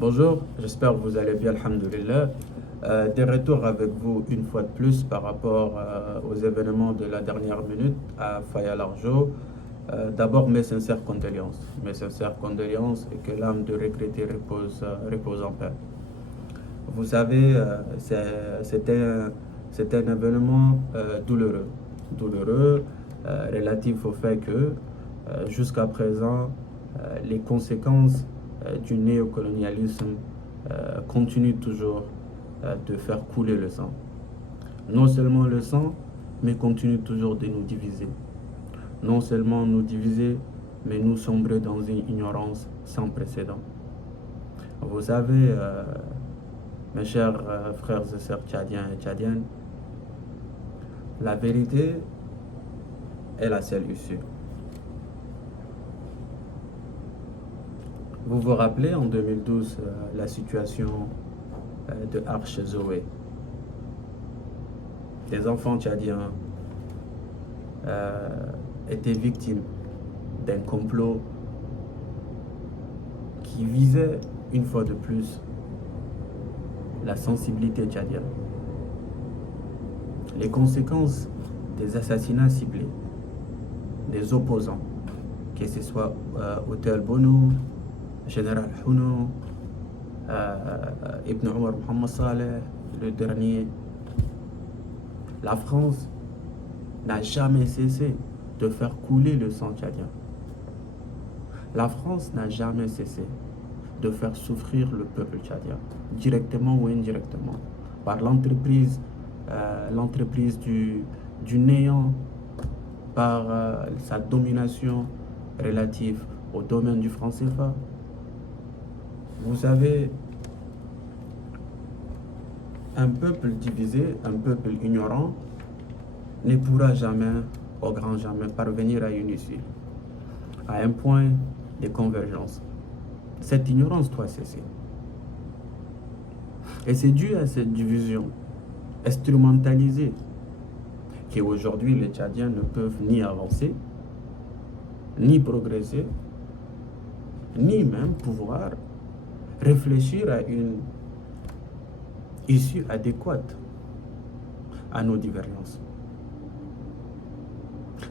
Bonjour, j'espère que vous allez bien, alhamdoulilah. Des retours avec vous une fois de plus par rapport aux événements de la dernière minute à Faya Largeau. D'abord, mes sincères condoléances et que l'âme de regretté repose en paix. Vous savez, c'était un événement douloureux, relatif au fait que jusqu'à présent, les conséquences du néocolonialisme continuent toujours de faire couler le sang. Non seulement le sang, mais continue toujours de nous diviser. Non seulement nous diviser, mais nous sombrer dans une ignorance sans précédent. Vous savez, mes chers frères et sœurs tchadiens et tchadiennes, la vérité est la seule issue. Vous vous rappelez en 2012 la situation de Arche Zoé. Des enfants tchadiens étaient victimes d'un complot qui visait une fois de plus la sensibilité tchadienne. Les conséquences des assassinats ciblés des opposants, que ce soit Hôtel Bono, Général Houno, Ibn Omar Mohamed Saleh, le dernier. La France n'a jamais cessé de faire couler le sang tchadien. La France n'a jamais cessé de faire souffrir le peuple tchadien, directement ou indirectement, par l'entreprise du néant, par sa domination relative au domaine du franc CFA. Vous savez, un peuple divisé, un peuple ignorant ne pourra jamais, au grand jamais, parvenir à une issue, à un point de convergence. Cette ignorance doit cesser. Et c'est dû à cette division instrumentalisée qu'aujourd'hui les Tchadiens ne peuvent ni avancer, ni progresser, ni même pouvoir réfléchir à une issue adéquate à nos divergences.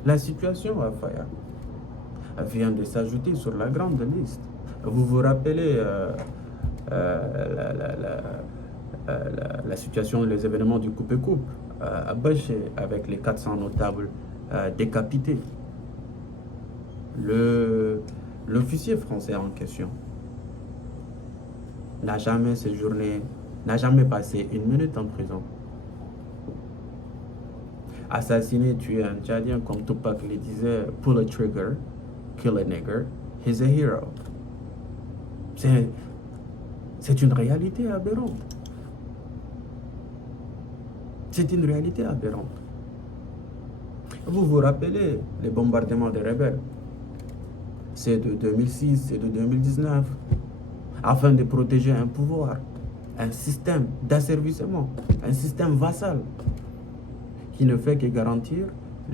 La situation à Faya vient de s'ajouter sur la grande liste. Vous vous rappelez la situation, les événements du coupe-coupe à Bâché avec les 400 notables décapités. L'officier français en question n'a jamais séjourné, n'a jamais passé une minute en prison. Assassiner, tuer un Tchadien, comme Tupac le disait, pull a trigger, kill a nigger, he's a hero. C'est une réalité aberrante. C'est une réalité aberrante. Vous vous rappelez les bombardements des rebelles? C'est de 2006, c'est de 2019, afin de protéger un pouvoir, un système d'asservissement, un système vassal, qui ne fait que garantir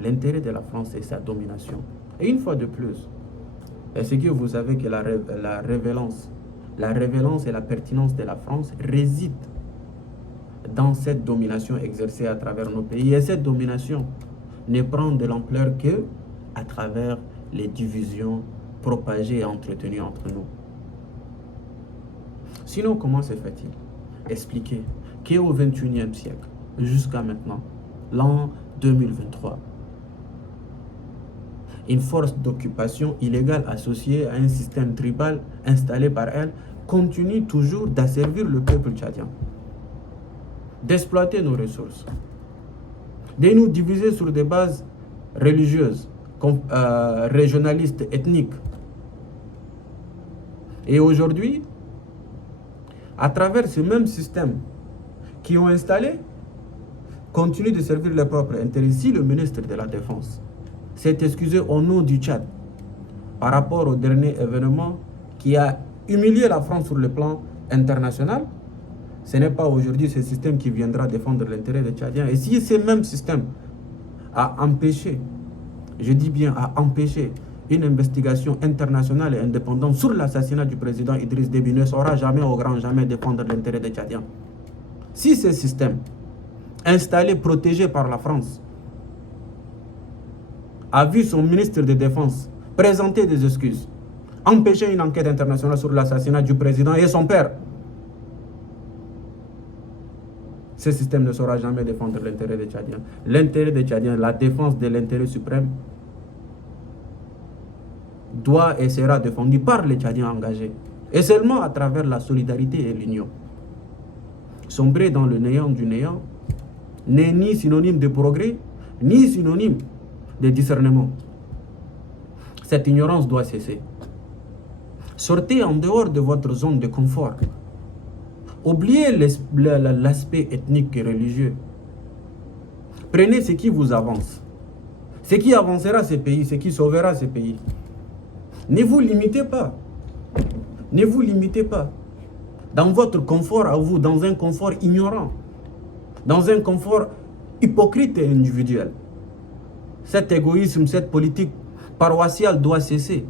l'intérêt de la France et sa domination. Et une fois de plus, est-ce que vous savez que la révélance et la pertinence de la France résident dans cette domination exercée à travers nos pays? Et cette domination ne prend de l'ampleur que à travers les divisions propagées et entretenues entre nous. Sinon, comment se fait-il expliquer qu'au XXIe siècle, jusqu'à maintenant, l'an 2023, une force d'occupation illégale associée à un système tribal installé par elle continue toujours d'asservir le peuple tchadien, d'exploiter nos ressources, de nous diviser sur des bases religieuses, régionalistes, ethniques. Et aujourd'hui, à travers ce même système qu'ils ont installé, continue de servir leurs propres intérêts. Si le ministre de la Défense s'est excusé au nom du Tchad par rapport au dernier événement qui a humilié la France sur le plan international, ce n'est pas aujourd'hui ce système qui viendra défendre l'intérêt des Tchadiens. Et si ce même système a empêché, je dis bien a empêché, une investigation internationale et indépendante sur l'assassinat du président Idriss Déby ne saura jamais au grand jamais défendre l'intérêt des Tchadiens. Si ce système, installé, protégé par la France, a vu son ministre de Défense présenter des excuses, empêcher une enquête internationale sur l'assassinat du président et son père, ce système ne saura jamais défendre l'intérêt des Tchadiens. L'intérêt des Tchadiens, la défense de l'intérêt suprême, doit et sera défendu par les Tchadiens engagés. Et seulement à travers la solidarité et l'union. Sombrer dans le néant du néant n'est ni synonyme de progrès, ni synonyme de discernement. Cette ignorance doit cesser. Sortez en dehors de votre zone de confort. Oubliez l'aspect ethnique et religieux. Prenez ce qui vous avance. Ce qui avancera ces pays, ce qui sauvera ces pays. Ne vous limitez pas. Ne vous limitez pas. Dans votre confort à vous, dans un confort ignorant, dans un confort hypocrite et individuel. Cet égoïsme, cette politique paroissiale doit cesser.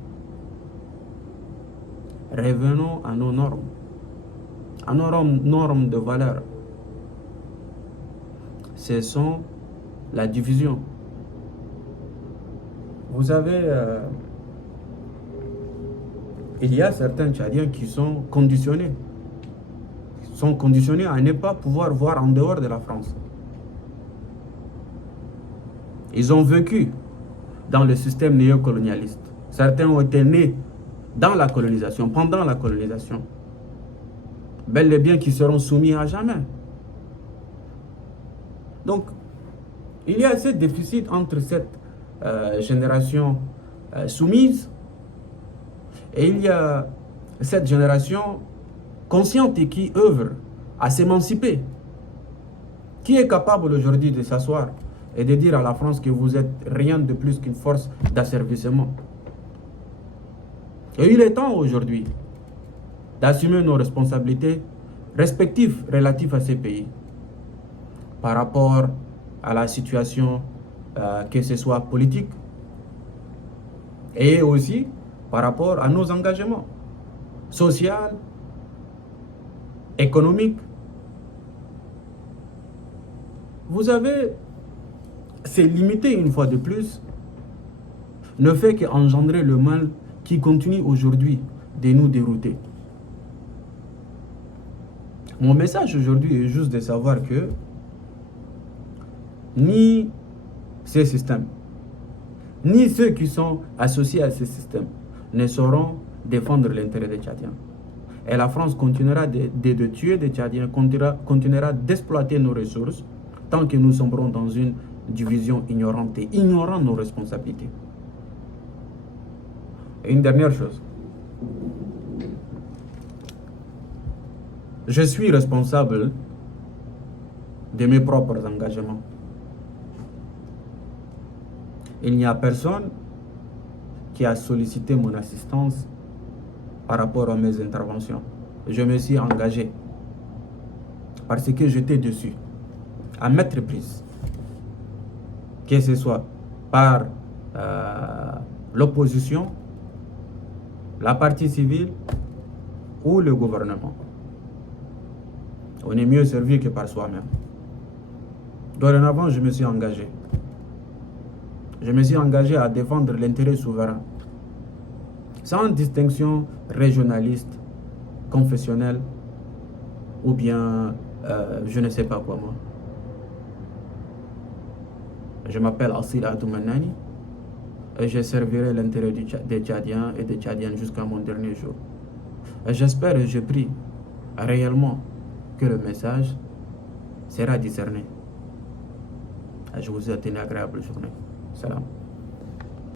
Revenons à nos normes, à nos normes de valeur. Cessons la division. Vous savez, il y a certains Tchadiens qui sont conditionnés à ne pas pouvoir voir en dehors de la France. Ils ont vécu dans le système néocolonialiste. Certains ont été nés dans la colonisation, pendant la colonisation. Bel et bien qui seront soumis à jamais. Donc, il y a ce déficit entre cette génération soumise et il y a cette génération consciente et qui œuvre à s'émanciper, qui est capable aujourd'hui de s'asseoir et de dire à la France que vous êtes rien de plus qu'une force d'asservissement. Et il est temps aujourd'hui d'assumer nos responsabilités respectives relatives à ces pays par rapport à la situation, que ce soit politique, et aussi par rapport à nos engagements sociaux, économiques. Vous avez, c'est limité une fois de plus, ne fait qu'engendrer le mal qui continue aujourd'hui de nous dérouter. Mon message aujourd'hui est juste de savoir que ni ces systèmes, ni ceux qui sont associés à ces systèmes ne sauront défendre l'intérêt des Tchadiens. Et la France continuera de tuer des Tchadiens, continuera d'exploiter nos ressources tant que nous sombrons dans une division ignorante et ignorant nos responsabilités. Et une dernière chose. Je suis responsable de mes propres engagements. Il n'y a personne qui a sollicité mon assistance par rapport à mes interventions. Je me suis engagé parce que j'étais dessus, à mettre prise, que ce soit par l'opposition, la partie civile ou le gouvernement. On est mieux servi que par soi-même. Dorénavant, je me suis engagé. Je me suis engagé à défendre l'intérêt souverain, sans distinction régionaliste, confessionnelle, ou bien je ne sais pas quoi moi. Je m'appelle Assil Adoumanani et je servirai l'intérêt des Tchadiens et des Tchadiennes jusqu'à mon dernier jour. Et j'espère et je prie réellement que le message sera discerné. Et je vous souhaite une agréable journée. Salam.